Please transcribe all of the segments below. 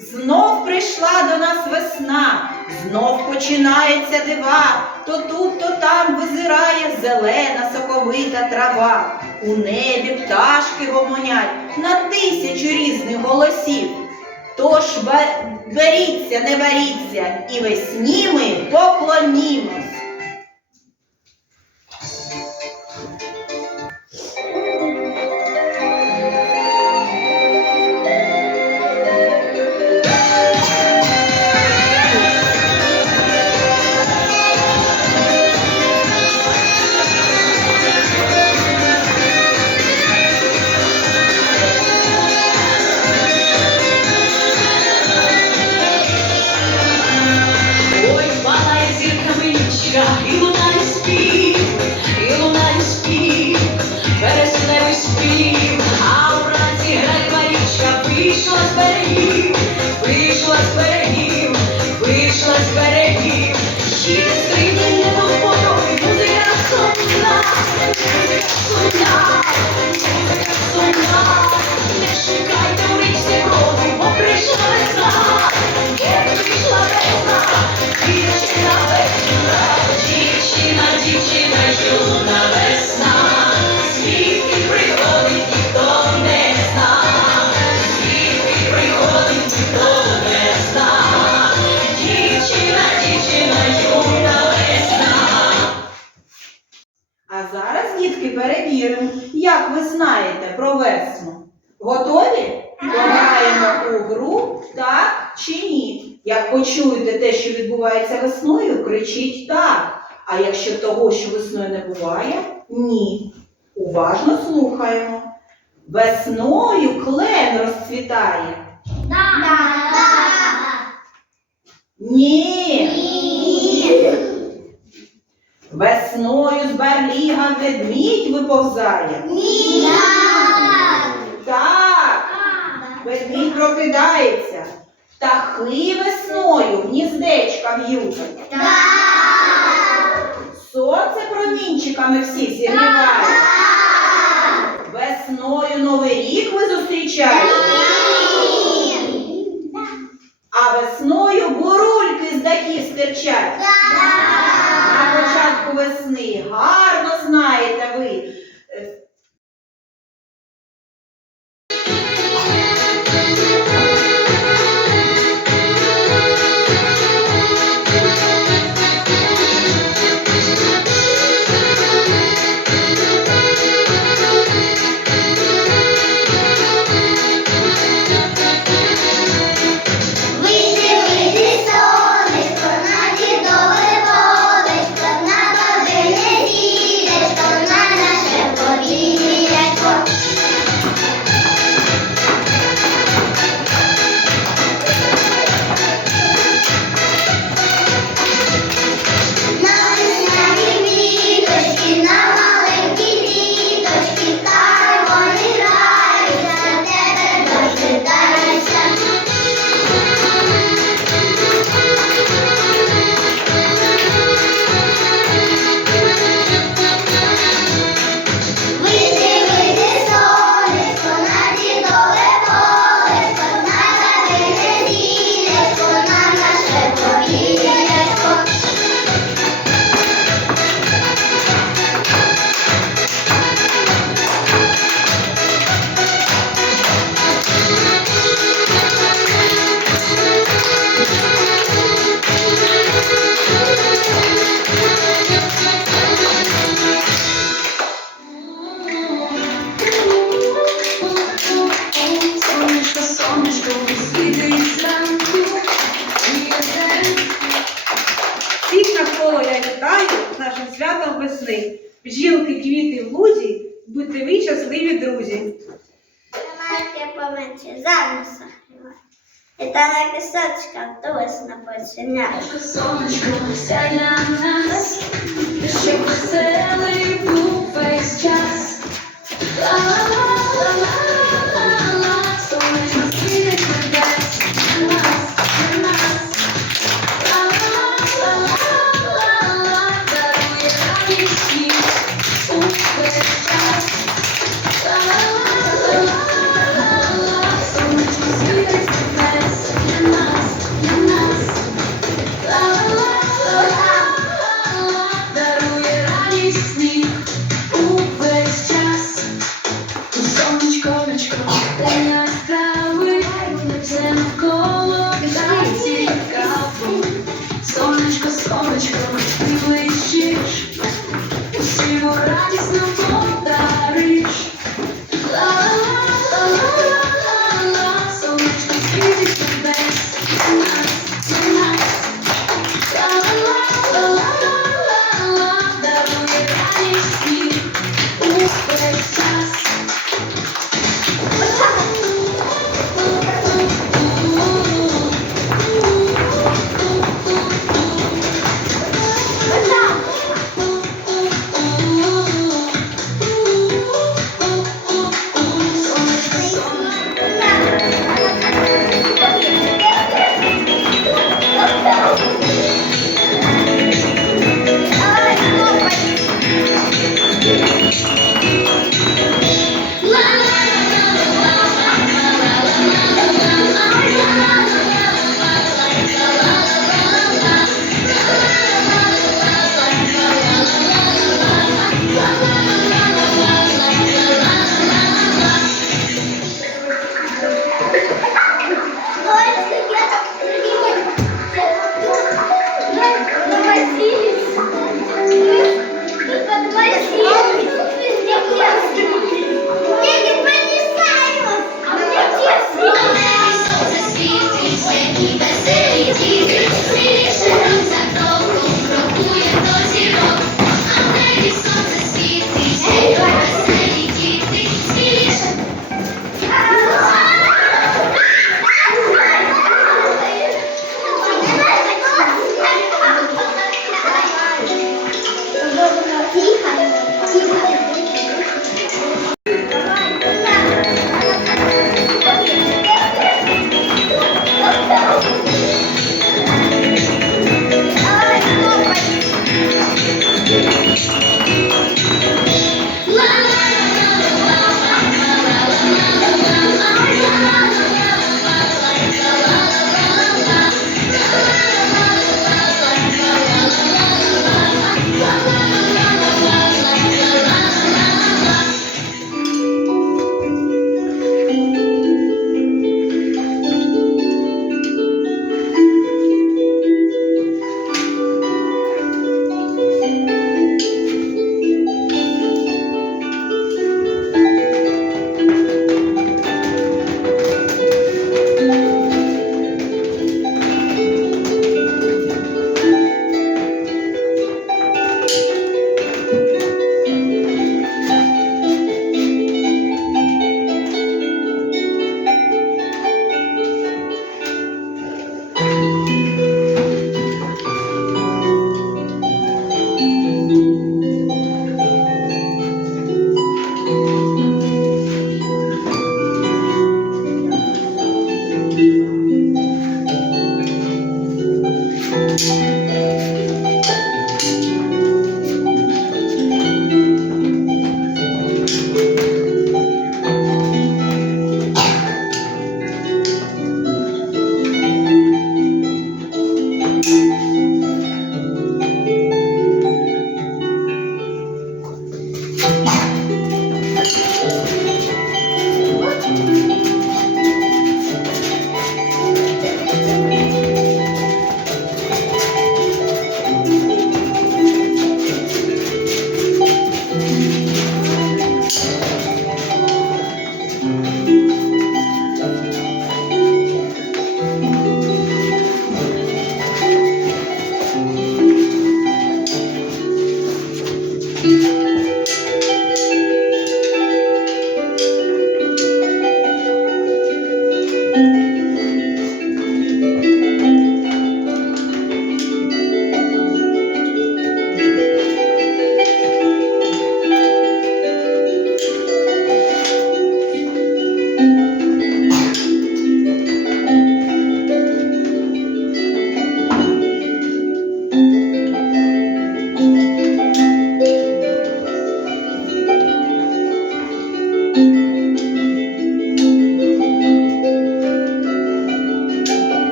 Знов прийшла до нас весна, знов починається дива. То тут, то там визирає зелена соковита трава. У небі пташки гомонять на тисячу різних голосів. Тож беріться, не беріться, і весні ми поклонімось. Christ. Знаєте про весну. Готові? Пограємо у гру так чи ні. Як почуєте те, що відбувається весною, кричіть так. А якщо того, що весною не буває, ні. Уважно слухаємо. Весною клен розцвітає. Ні. Весною з барліга ведмідь виповзає. Так. Ведмідь прокидається. Птахи весною гніздечка в'ють. Сонце промінчиками всі зігріває. Весною новий рік ви зустрічаєте. Бджілки, квіти в лузі, будьте ви щасливі друзі. Маленьке поменше, зараз. І та на кисочка, то весна починає. Сонечко, сяє на нас, щоб веселий був весь час.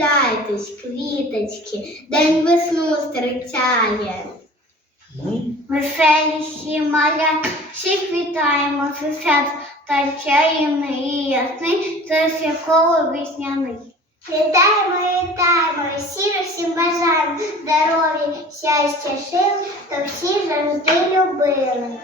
прокидайтесь, квіточки, день весну зустрічає. Веселіші маля, всіх вітаємо, це та чарівний і ясний, це святково весняний. Вітаємо, вітаємо, щиро всім бажаємо здоров'я, щастя, шил, то всі завжди любили.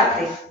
રાતે